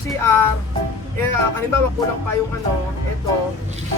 CR, halimbawa kulang pa yung ito,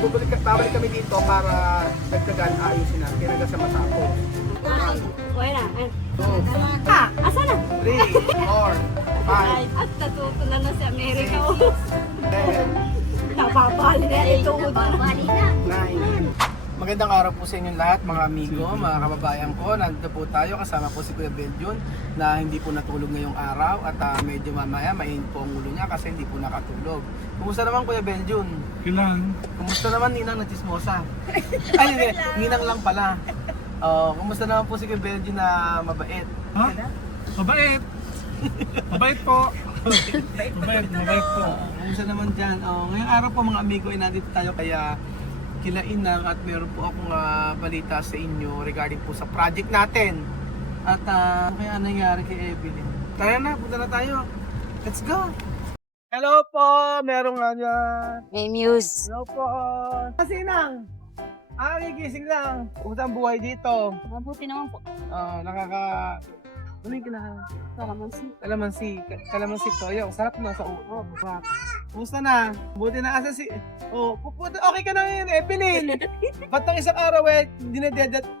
babalik kami dito para dagdagan ayusin natin hanggang sa matapos. Okay na. 2, Asa na? 3, 4, 5, At natutunan na si Amerika. 10, Napapali na ito. 9. Magandang araw po sa inyong lahat mga amigo, mga kababayan ko. Nandito po tayo kasama po si Kuya Beljon na hindi po natulog ngayong araw at medyo mamaya mainit po ang ulo niya kasi hindi po nakatulog. Kumusta naman Kuya Beljon? Kailangan. Kumusta naman Ninang na chismosa? Ay, hindi, Ninang lang pala. Kumusta naman po si Kuya Beljon na mabait? Ha? Mabait. Mabait po. Mabait po. Kumusta naman dyan? Ngayong araw po mga amigo ay nandito tayo kaya Kilainang at meron po akong balita sa inyo regarding po sa project natin. At kaya nangyari kay Evelyn. Tara na, punta na tayo. Let's go! Hello po! Meron nga dyan. May muse. Hello po! Sinang! Gigising lang. Kumusta ang buhay dito? Mabuti naman po. Ano yung kinahain? Kalamansi. Kalamansi toyo. Sarap na sa ulo. Kumusta na? Buti na asa si... Okay ka na ngayon, Evelyn. Ba't ng isang araw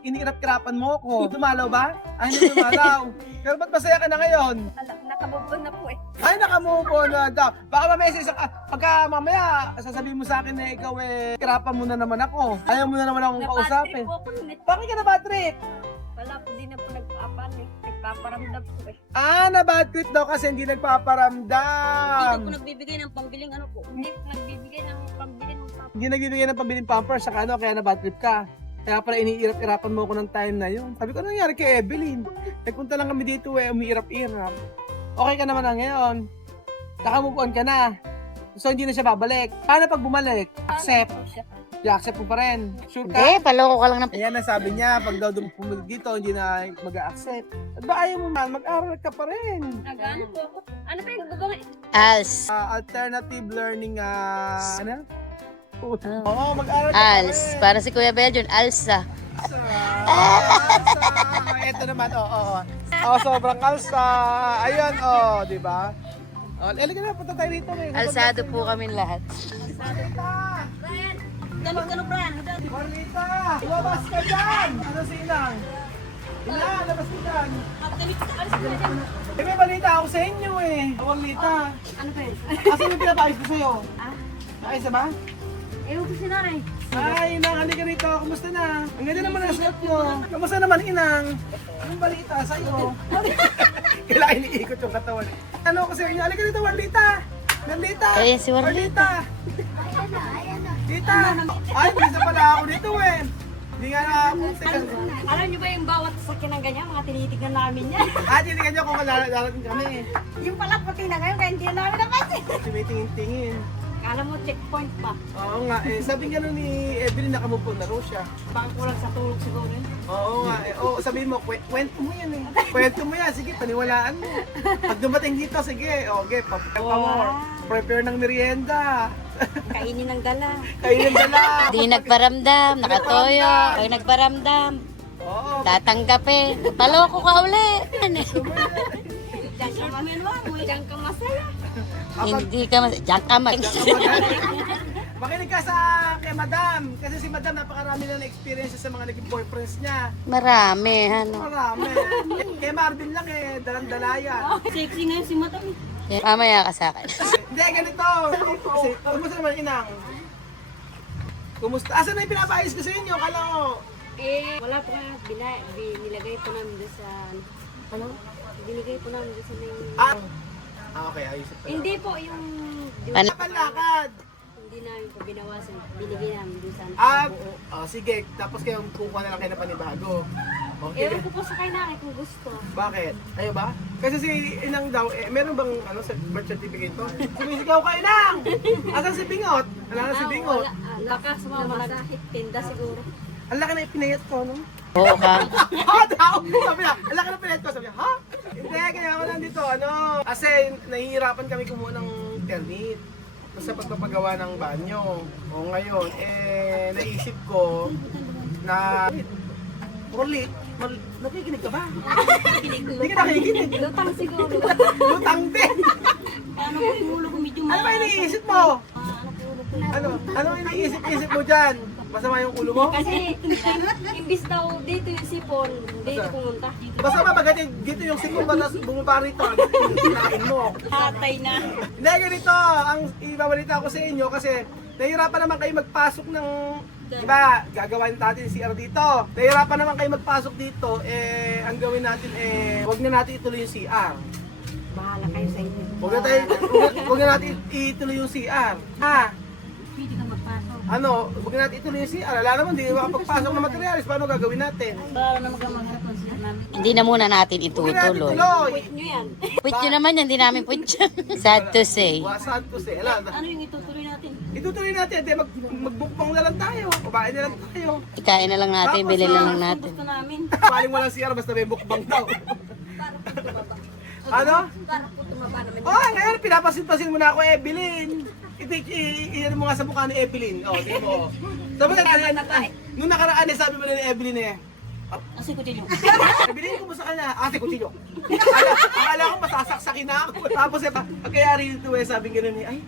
inirap-kirapan mo ako? Dumalaw ba? Ay, hindi dumalaw. Pero ba't masaya ka na ngayon? Nakabubon na po eh. Ay, nakamove on na daw. Baka mamaya pagka mamaya, sasabihin mo sa akin na ikaw kirapan mo na naman ako. Ayaw mo na naman akong kausapin. po ako nun eh. Bakit ka na bad trip? Wala po, di na po nagpaapan eh. Nagpaparamdam po eh. Na bad trip daw kasi hindi Hindi nagpaparamdam. po nagbibigay ng pambiling ano po. Hindi po nagbibigay ng pambiling ng papa. Hindi nagbibigay ng pabiling pampers saka kaya na bad trip ka. Kaya pala iniirap-irapan mo ako ng time na yun. Sabi ko, ano nangyari kay Evelyn? Nagpunta lang kami dito umiirap-irap. Okay ka naman na ngayon. Naka-move on ka na. So hindi na siya babalik. Paano pag bumalik? Accept. I-accept mo pa rin. Sure ka? Hindi, paloko ka lang ng... Ayan ang sabi niya, pag daw pumunod dito, hindi na mag-accept. At ba ayaw mo man, mag-aral ka pa rin. Nagano po ako. Ano pa yung gagawin? Alternative learning, ano? Oo, mag-aral ka ALS. pa rin. Para si Kuya Beljon, ALSA. Ito naman, sobrang alsa. Ayun, di ba? Elegant na, punta tayo rito. Alsado po kami lahat. Marlita! Ganun, Brian. Marlita! Lumabas ka dyan! Ano si Inang? Inang, labas ka dyan. May balita ako sa inyo Marlita. Ano pa yun? Asan yung pinapayos ko sa'yo? Ayos na ba? Ewan ko si nanay. Ay, Inang, halika rito. Kumusta na? Ang ganda naman ang suot mo. Kumusta naman, Inang? Anong balita sa'yo? Kailangan iniikot yung katawan. Ano ko sa inyo? Halika dito, Marlita! Marlita! Ayan si Marlita. Tita! Ay, bisa pala ako dito Hindi nga nakapunti. Alam niyo ba yung bawat sakyan ng ganyan, mga tinitignan namin yan? Tinitingnan nyo kung darating kami Yung pala puti na ngayon, kaya hindi na namin napansin. Tumitingin-tingin. Kala mo checkpoint pa. Oo nga, sabi nga nun ni Evelyn nakamove on na raw siya. Baka kulang sa tulog siguro yun. Oo nga, sabihin mo, kwento mo yan Kwento mo yan, sige, paniwalaan mo. Pag dumating dito, sige, okay, prepare pa more. Prepare ng merienda. Kainin ng dala. Kainin dala. Di nagparamdam, nakatoyo. Pag nagparamdam, Oo. tatanggapin. Paloko ka uli. Diyan ka maminwa mo, diyan ka masaya. Hindi ka diyan ka Makinig ka kay Madam. Kasi si Madam napakarami na experience sa mga naging boyfriends niya. Marami, ano. Marami. Kay Marvin lang dalang-dalaya. Sexy ngayon si Madam. Mamaya ka sa akin. Hindi, ganito. Kumusta naman, Inang? Kumusta? Asan na yung pinapaayos ko sa inyo? Kala ko. Wala po nga, nilagay po namin doon sa... Ano? Binigay po namin doon sa may... Okay, ayos pa. Hindi po yung... Ano? Panlakad. Hindi namin po binawasan. Binigay namin doon sa... Sige. Tapos kayo kukuha na lang kayo ng panibago. Okay. Ewan ko po sa kay nanay kung gusto. Bakit? Ayaw ba? Kasi si Inang daw, meron bang sa birth certificate to? Sumisigaw ka, Inang! Asan si Bingot? Wala na si Bingot. Baka sumama nagtinda siguro. Ang laki na ipinayat ko, no? Oo ka. Sabi niya, ang laki na pinayat ko. Sabi niya, ha? Hindi, kaya ako nandito, Kasi nahihirapan kami kumuha ng permit sa pagpapagawa ng banyo. O ngayon, naisip ko na Rolly, nakikinig ka ba? Hindi ka nakikinig. Lutang siguro. Lutang din. Paano kung hulog medyo Ano ba iniisip mo? Ano iniisip mo dyan? Masama yung ulo mo? Kasi, imbis daw dito yung sipon, dito pumunta. Basta mapagati dito yung sipon ba tapos bumaba rito. Kinain mo. Tatay na. Hindi, ganito. Ang ibabalita ko sa inyo kasi nahihirapan naman kayo magpasok ng... Diba, gagawin natin si CR dito. Nahihirapan naman kayo magpasok dito. Ang gawin natin huwag na natin ituloy yung CR. Bahala kayo sa inyo. Huwag na natin ituloy yung CR. Ha? Pwede ka magpasok. Huwag na natin ituloy yung CR. Alam naman, hindi makapagpasok ng materialis. Paano gagawin natin? Para na mag-consider namin. Hindi na muna natin Huwag na natin itutuloy. ituloy. Wait nyo yan. Put nyo naman yan, hindi namin put yan. Sad to say. Wasan ko si Ela. Ano yung itutuloy natin? Itutuloy natin. Magbukpang na lang tayo. Kumain na lang tayo. Ikain na lang natin, Tapos, bilhin na lang natin. Gusto namin. Paling walang CR basta may bukbang daw. Ano? Para po tumaba naman. Ngayon pinapasin-pasin mo na ako, Evelyn. Iyan mo nga sa mukha ni Evelyn. Di mo. Tapos nung nakaraan sabi mo na ni Evelyn Kasi kutilyo. Evelyn, kumusta ka na? Ate, kutsilyo. Akala ko masasaksakin na ako. Tapos pagkayari dito sabi gano'n ni, ay,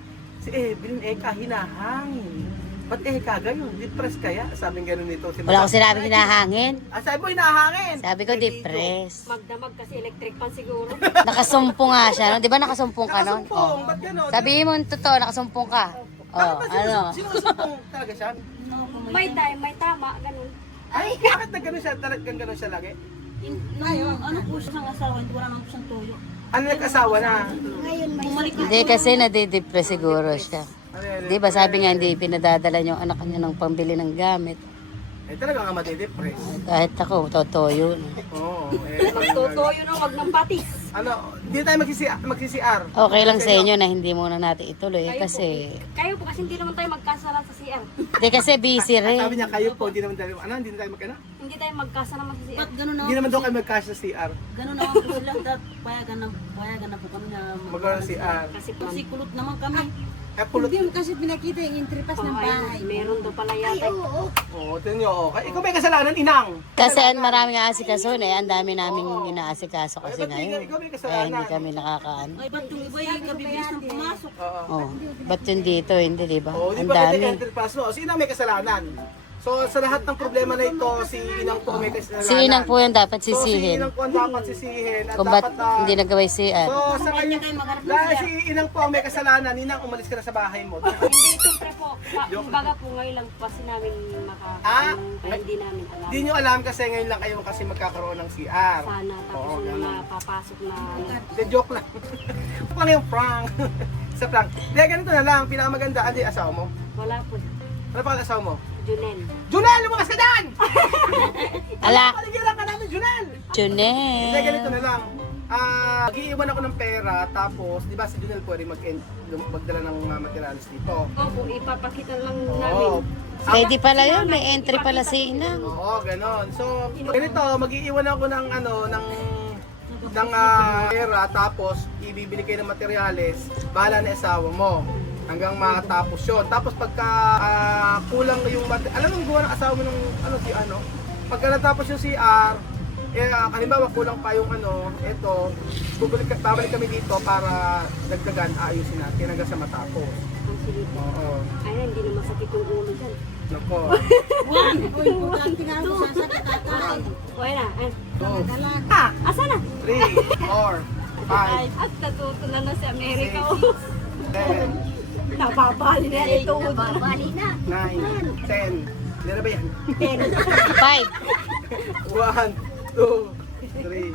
si Evelyn, hinahangin. Ba't gayon? Depressed kaya? Sabi gano'n nito. Wala ko sinabing hinahangin. Sabi mo, hinahangin. Sabi ko, depressed. Magdamag kasi electric pan siguro. Nakasumpong nga siya, no? Di ba nakasumpong ka nun? Nakasumpong, ba't gano'n? Sabihin mo yung totoo, nakasumpong ka. Sinusumpong talaga siya? May time, may tama, ganun. Ay, bakit na gano'n siya? Talagang gano'n siya lagi? Ano po siya ng asawa, hindi wala naman po siyang tuyo. Ano nag-asawa na? Bumalik Hindi kasi nadidepress siguro siya. Di ba sabi nga hindi pinadadala yung anak niya ng pambili ng gamit. Talaga nga madidepress. Kahit ako, totoo yun. Oo. magtutuyo na, wag ng patis. Hindi tayo magsisi-CR. Okay lang sa inyo na hindi muna natin ituloy kasi... Kayo po kasi hindi naman tayo magkasala sa CR. Hindi kasi busy rin. Sabi niya kayo po, hindi naman tayo, hindi tayo magkano? Hindi tayo magkasala sa CR. Ganun Hindi naman daw kayo magkasya sa CR. Ganun naman po sila. Payagan na po kami na Magkano CR. Kasi po, Kasi kulot naman kami. Pulot. Hindi mo kasi pinakita yung entrepas ng bahay. meron daw pala yata. Oo, tingnan nyo. Ikaw may kasalanan, inang. Kasi ang maraming aasikaso na ang dami namin inaasikaso kasi Ba't ngayon. ikaw may Kaya kasalanan? hindi kami nakakaano. Ay, ba't yung iba yung kabibilis ng pumasok? Oo. Oh, ba't yun dito? Hindi, di ba? Oo, di Ang ba pwede dami. entry pass mo? Sino may kasalanan? So, sa lahat ng problema na ito, si Inang po may kasalanan. Si Inang po yung dapat So, si sisihin. Inang po ang dapat sisihin. At Kung ba't dapat, hindi nagaway si So, Ann. sa kanya, dahil si Inang po ang may kasalanan, Inang, umalis ka na sa bahay mo. Hindi, siyempre po. Kumbaga po ngayon lang kasi namin kaya hindi namin alam. Hindi nyo alam kasi ngayon lang kayo kasi magkakaroon ng CR. Sana tapos Oo, nung ganun. napapasok na Hindi, joke lang. Pang yung prank. Sa prank. Hindi, ganito na lang. Pinakamaganda, andi, asawa mo. wala po. Ano pa ang asawa mo? Junel. Junel, lumakas ka dyan! Ala, Paligiran ka namin, Junel! Hindi, Junel. ganito na lang. Mag-iiwan ako ng pera, tapos, di ba si Junel pwede magdala ng materials dito. Opo, ipapakita lang namin. Oo. Pwede pala yun, may entry pala si Inang. Oo, ganon. So, ganito, mag-iiwan ako ng pera, tapos ibibili kayo ng materyales, bahala na asawa mo hanggang matapos yun. Tapos pagka kulang na yung alam mo gawa ng asawa mo ng pagka natapos yung CR, halimbawa kulang pa yung babalik kami dito para dagdagan, ayusin natin hanggang sa matapos. Ang sige po. Oo. Ay, hindi na masakit yung ulo dyan. Nako. One! Uy, importante nga ako sa sakit tatay. Okay na. Ay, 2, asa na? 3, 4, 5, At natutunan na si Amerika. 7, Napapali na ito. Napapali na. 9, 10. Hindi na ba yan? 5. 1, 2, 3,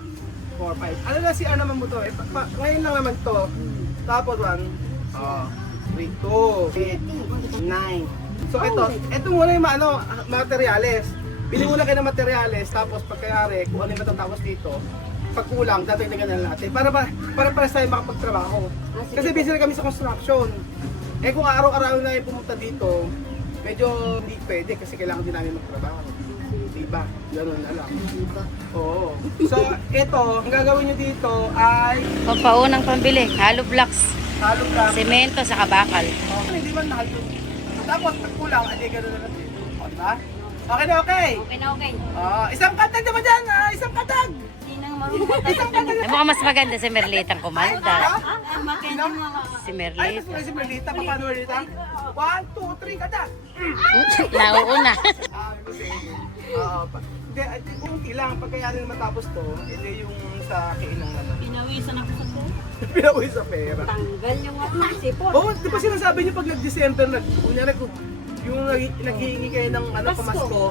4, 5. Ano na si naman mo to? Ngayon lang naman to. Tapos 1, 3, 2, 8, 9. So ito muna yung materyales. Bili muna kayo ng materyales, tapos pagkayari, kung ano yung matatapos dito, pag kulang, dadagdagan na natin. Para tayo makapagtrabaho. Kasi busy na kami sa construction. Kung araw-araw na yung pumunta dito, medyo hindi pwede kasi kailangan din namin magtrabaho. Diba? Ganun na lang. Oo. So, ito, ang gagawin nyo dito ay Pampaunang pambili, hollow blocks, halong lang. semento sa kabakal. Hindi man mahal yun. Tapos, pag kulang, adi ganun na natin. O, diba? Okay na okay. Okay na okay. Isang katag naman dyan! Isang katag! Sinang marunong magtatanong. Eh, mukhang mas maganda si Merlitang kumanta. Makita mo Si Ay, Merlita. mas si Merlita. Paano Merlita? 1, 2, 3, kada. Nauuna. Hindi, kung ilang pagkayanin na matapos to, hindi yung sa kailang naman. Pinawisan ako sa ko. Pinawi sa pera. Tanggal yung sipon. Oo, di ba sinasabi niyo pag nag-December, kunyari, yung naghihingi kayo ng ano, Pasko. pamasko,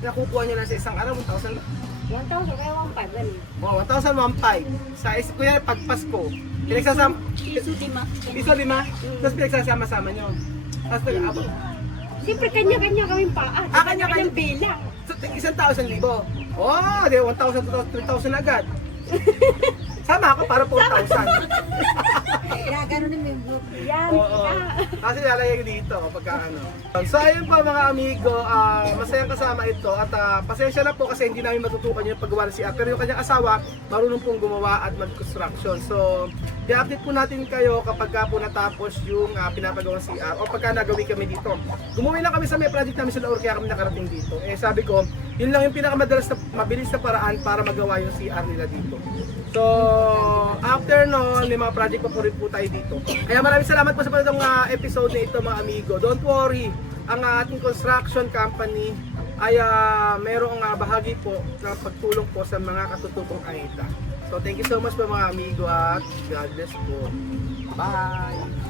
nakukuha niyo lang sa isang araw, 1,000. 1,000 kaya 1,500 ganun. Oh, 1,015. Sa kunyari pag Pasko, pinagsasama, Piso 5. piso 5, tapos pinagsasama-sama niyo. Tapos nag-aabot. Siyempre kanya-kanya kaming paan. Ah, kanya-kanya. Kanya-kanyang bilang. So, isang tao, 1,000. Oh, di 1,000, 2,000 agad. Sama ako para 4,000. Kaya gano'n din yung group. Yan. Oo. Kasi lalagay ko dito pagka ano. So ayun po mga amigo, masayang kasama ito at pasensya na po kasi hindi namin matutukan yung paggawa ng CR. Pero yung kanyang asawa, marunong pong gumawa at mag-construction. So, i-update po natin kayo kapag ka po natapos yung pinapagawang CR o pagka nagawi kami dito. Gumuwi lang kami sa may project namin sa Laur kaya kami nakarating dito. Eh sabi ko, yun lang yung pinakamadalas na mabilis na paraan para magawa yung CR nila dito. So, after noon, may mga project pa po rin po tayo dito. Kaya maraming salamat po sa panitong episode na ito mga amigo. Don't worry, ang ating construction company ay merong bahagi po ng pagtulong po sa mga katutubong AITA. So, thank you so much po mga amigo at God bless po. Bye!